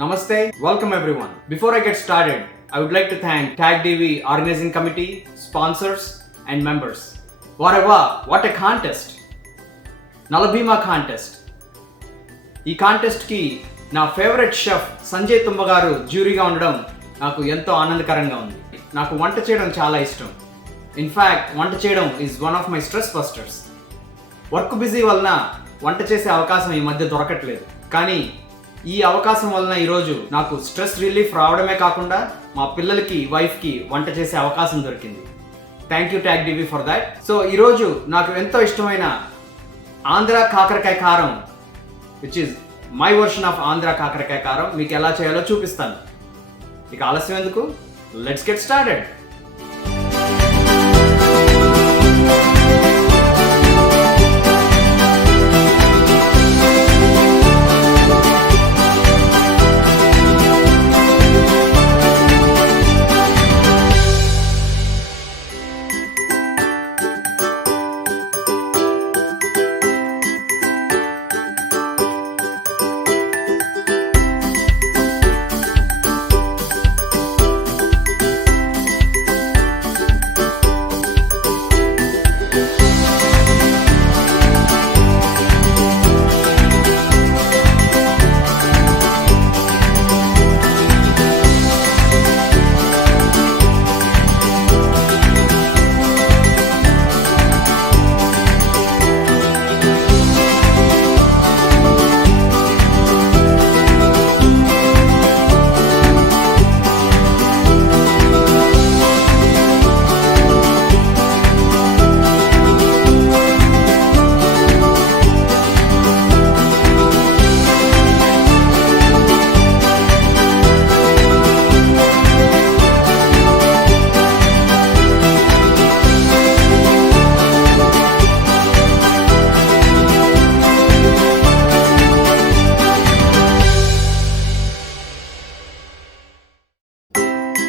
Namaste, welcome everyone. Before I get started, I would like to thank TagDV organizing committee, sponsors and members. What a contest! Nalabhima contest. ఈ కాంటెస్ట్కి నా favourite chef Sanjay తుంబ గారు జ్యూరీగా ఉండడం నాకు ఎంతో ఆనందకరంగా ఉంది. నాకు వంట చేయడం చాలా ఇష్టం. ఇన్ఫ్యాక్ట్ వంట చేయడం is one of my stress busters. Work busy వలన వంట చేసే అవకాశం ఈ మధ్య దొరకట్లేదు. కానీ ఈ అవకాశం వలన ఈరోజు నాకు స్ట్రెస్ రిలీఫ్ రావడమే కాకుండా మా పిల్లలకి వైఫ్కి వంట చేసే అవకాశం దొరికింది. Thank you TagDV for that. So ఈరోజు నాకు ఎంతో ఇష్టమైన ఆంధ్ర కాకరకాయ కారం, which is my version of Andhra కాకరకాయ కారం, మీకు ఎలా చేయాలో చూపిస్తాను. ఇక ఆలస్యం ఎందుకు, లెట్స్ గెట్ స్టార్టెడ్.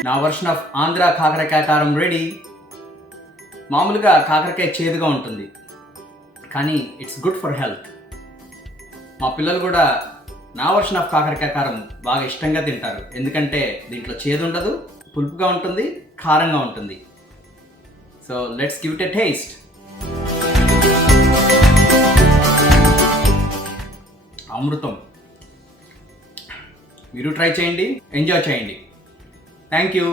నా వర్షన్ ఆఫ్ ఆంధ్ర కాకరకాయ కారం రెడీ. మామూలుగా కాకరకాయ చేదుగా ఉంటుంది, కానీ ఇట్స్ గుడ్ ఫర్ హెల్త్. మా పిల్లలు కూడా నా వర్షన్ ఆఫ్ కాకరకాయ కారం బాగా ఇష్టంగా తింటారు. ఎందుకంటే దీంట్లో చేదు ఉండదు, పులుపుగా ఉంటుంది, కారంగా ఉంటుంది. So let's give it a taste. అమృతం. మీరు ట్రై చేయండి, ఎంజాయ్ చేయండి. Thank you.